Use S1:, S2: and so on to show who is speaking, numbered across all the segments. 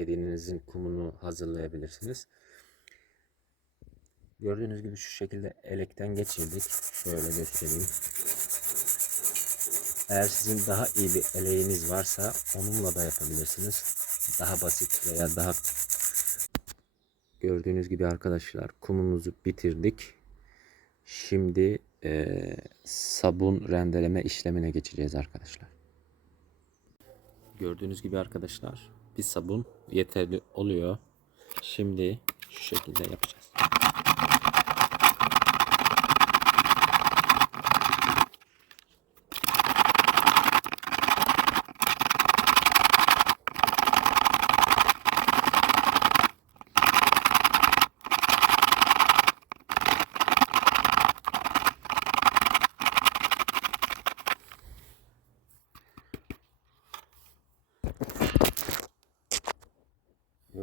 S1: kedinizin kumunu hazırlayabilirsiniz. Gördüğünüz gibi şu şekilde elekten geçirdik. Şöyle göstereyim. Eğer sizin daha iyi bir eleğiniz varsa onunla da yapabilirsiniz. Daha basit veya daha gördüğünüz gibi arkadaşlar kumumuzu bitirdik. Şimdi eee, sabun rendeleme işlemine geçeceğiz arkadaşlar. Gördüğünüz gibi arkadaşlar bir sabun yeterli oluyor. Şimdi şu şekilde yapacağız.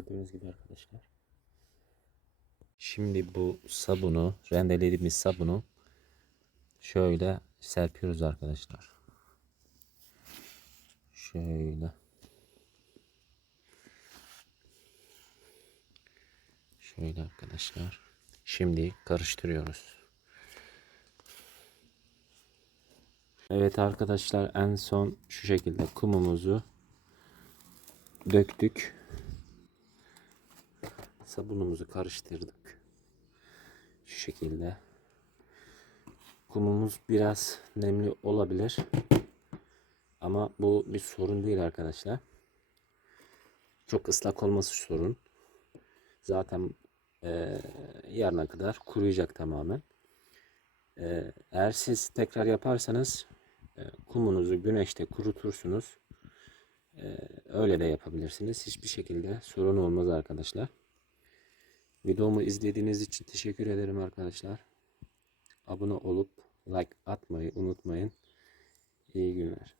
S1: Gördüğünüz gibi arkadaşlar. Şimdi bu sabunu, rendelediğimiz sabunu şöyle serpiyoruz arkadaşlar. Şöyle. Şöyle arkadaşlar. Şimdi karıştırıyoruz. Evet arkadaşlar en son şu şekilde kumumuzu döktük. Sabunumuzu karıştırdık. Şu şekilde. Kumumuz biraz nemli olabilir. Ama bu bir sorun değil arkadaşlar. Çok ıslak olması sorun. Zaten eee yarına kadar kuruyacak tamamen. Eee, eğer siz tekrar yaparsanız eee, kumunuzu güneşte kurutursunuz. Eee, öyle de yapabilirsiniz. Hiçbir şekilde sorun olmaz arkadaşlar. Videomu izlediğiniz için teşekkür ederim arkadaşlar. Abone olup like atmayı unutmayın. İyi günler.